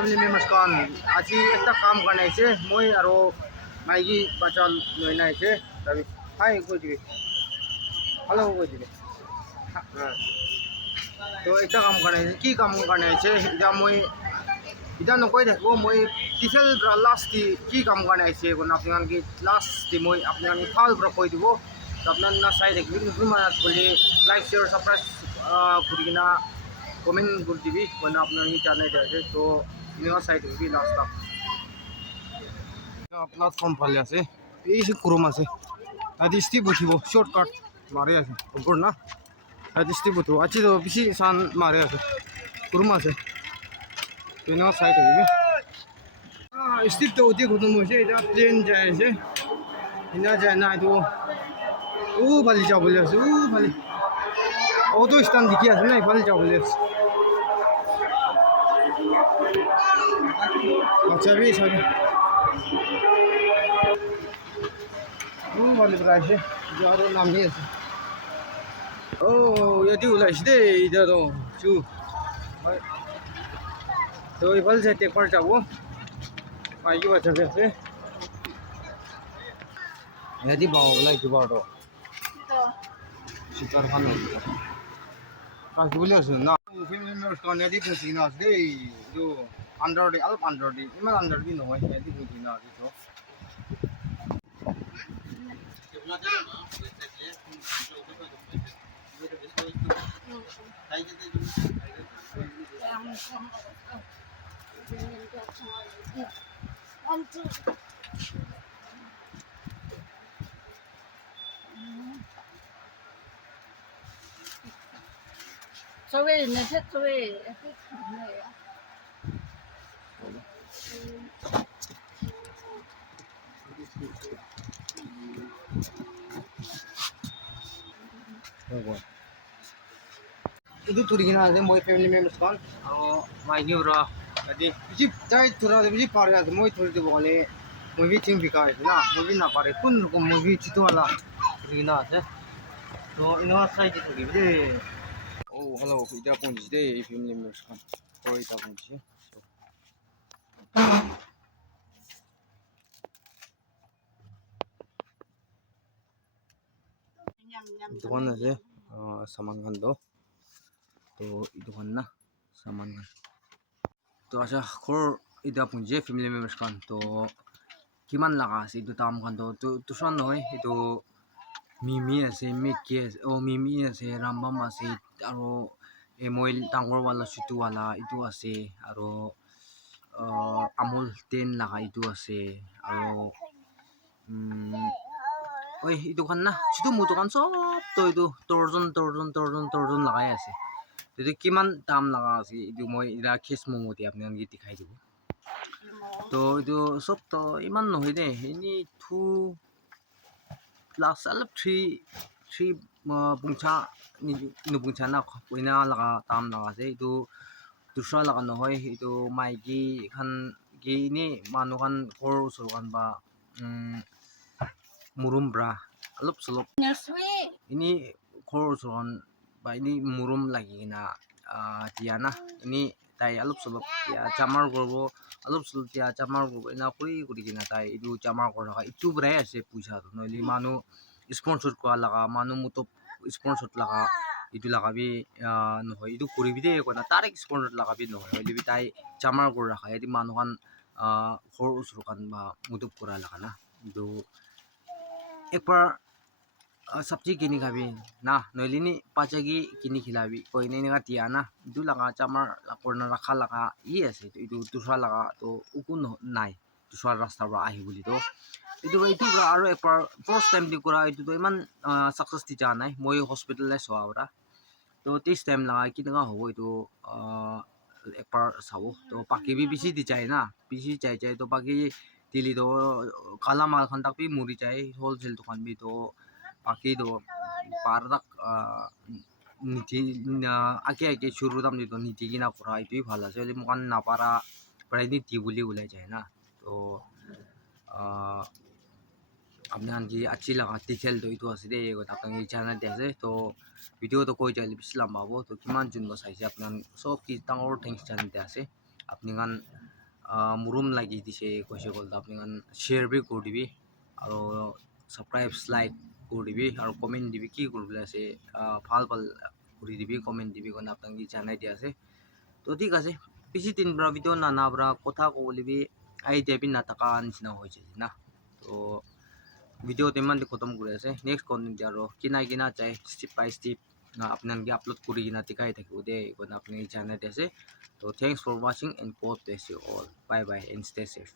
family members kan আজি একটা কাম কাৰণে আহিছে মই আৰু মাইকি বাচ্চা লৈ না আহিছে তাবি হাই কৈ দিবি হেল্ল কৈ দিবি তো এটা কাম কাৰণে আহিছে কি কাম কাৰণে আহিছে এটা মই এটা নকৈ থাকো মই টিচেল লাষ্ট কি কাম কাৰণে আহিছে কোন আপোনাক লাষ্ট মই আপোনাক ফাল পৰা কৈ দিব আপনার না চাই থাকবি নতুন মানুষ বলে লাইক শেয়ার সাবস্ক্রাইব করে কিনা কমেন্ট করে দিবি মানে আপনার জানাই আছে তো নেওয়া চাই থাকবি লাস্ট প্ল্যাটফর্ম ফালে আছে এই যে ক্রোম আছে আজ স্টিপ উঠিব শর্টকাট মারে আছে উপর না আজ স্টিপ উঠিব আজি তো বেশি সান মারে আছে ক্রোম আছে তো নেওয়া চাই থাকবি স্টিপ তো উঠি খতম হয়েছে এটা প্লেন যায় আছে এনা যায় না তো ও ভালি যাও বলে আছে ও ভালি ও তো স্থান দেখি আছে না ভালি যাও বলে আছে আচ্ছা বি সব ও ভালি প্রাইসে যারো নাম নিয়ে আছে ও এটি উলাইছে দে এটা তো চু তো এই ভালি যাইতে পার যাবো মাইকি বাচ্চা আছে এটি বাবা বলাই কি বাড়ো শিকার ভালো কাজ বলে আছে না ফ্যামিলি মেম্বার্স কানে দি তো সিনা আছে এই তো আন্ডার ডে আলপ আন্ডার ডে ইমান আন্ডার দি নয় এদি বুঝি না দি তো所谓那些所谓是什么呀？ itu turi gina ade moi family members kan aro mai ni ura ade biji jai tura de biji pare ade moi turi de bole moi bi ting bika ade na moi bi na pare kun ko moi bi chitu wala turi gina ade to ino side de turi de oh hello ida ponji de family members kan to ida ponji दुकान আছে सामान खान दो तो दुकान ना सामान खान तो अच्छा खोर इधर पुंजे फैमिली मेंबर्स खान तो किमान लगा से इधर ताम खान तो सुन नो है तो मिमी ऐसे मिक्की ओ मिमी ऐसे रामबम ऐसे आरो एमोइल टांगोर वाला शुटू वाला इधर ऐसे आरो अमूल तेन लगा इधर ऐसे आरो ওই এই দোকান না শুধু মোৰ দোকান সব তো এইটো তৰ্জন লগাই আছে এইটো কিমান দাম লগা আছে এইটো মই এটা কেছ ম'ম' দি আপোনালোকে দেখাই দিব তো এইটো সব তো ইমান নহয় দেই এনেই 2 প্লাছ অলপ 3 পুংচা নুপুংচা না পইনা লগা দাম লগা আছে এইটো দুসৰা লগা নহয় এইটো মাইকী খান কি এনেই মানুহ খান ঘৰৰ ওচৰ খান বা murum bra alop solop ini khor son ba ini murum lagi na tiana ini tai alop solop ya chamar gorbo alop solop ya chamar gorbo ina kuri kina tai idu chamar gora itu brai ase puisa to noili manu sponsor ko laga manu mutop sponsor laga itu laga bi no hoy itu kuri bi de ko na tarik sponsor laga bi no hoy li bi tai chamar gora kha edi manu kan khor usru kan ba mutop kora laga na itu एक बार सब्जी किनी खाबी ना नलिनी पाचगी किनी खिलाबी कोई नहीं निका तिया ना दु लगा चामर कोरना रखा लगा ये ऐसे तो इदु दूसरा लगा तो उकुन नाइ दूसरा रास्ता बा आही बोली तो इदु बरा आरो एक बार फर्स्ट टाइम दि करा इदु तो इमान सक्सेस ति जा नाइ मोय हॉस्पिटल ले सो आवरा तो दिस टाइम लगा किनगा हो इदु एक बार सावो तो बाकी भी बिसी दि चाइ ना बिसी चाइ तो बाकी दिल्ली तो काला माल खान तक भी मुरी चाहे होलसेल दुकान भी तो बाकी तो पार तक नीति आके शुरू तम तो नीति की ना करा इतनी भाला से मुकान ना पारा प्राय नीति बोली बोला जाए ना तो अपने की अच्छी लगा दिखेल तो इतो असली ये को ताकि चैनल जैसे तो वीडियो तो कोई चैनल पिछला बाबो तो किमान जुन बसाई से अपने सब की तांगोर थैंक्स चैनल जैसे আপনি গান মুৰুম লাগি দিছে কৈছে গ'ল আপনি গান শ্বেয়াৰ বি কৰি দিবি আৰু সাবস্ক্ৰাইব লাইক কৰি দিবি আৰু কমেণ্ট দিবি কি কৰিবলৈ আছে ভাল ভাল কৰি দিবি কমেণ্ট দিবি কাৰণে আপোনাক জানাই দিয়া আছে তো ঠিক আছে বেছি দিন পৰা ভিডিঅ' নানাবৰা কথা ক'বলৈ বি আইডিয়া বি নাথাকা নিচিনা হৈছে না তো ভিডিঅ'ত ইমান খতম কৰি আছে নেক্সট কণ্টেণ্ট আৰু কিনা চাই ষ্টেপ বাই ষ্টেপ আপোনালোকে আপলোড কৰি কিনা টিকাই থাকিব দেই আপুনি জানাই দিয়া আছে তো থেংকছ ফৰ ৱাচিং and God bless you all bye bye and stay chef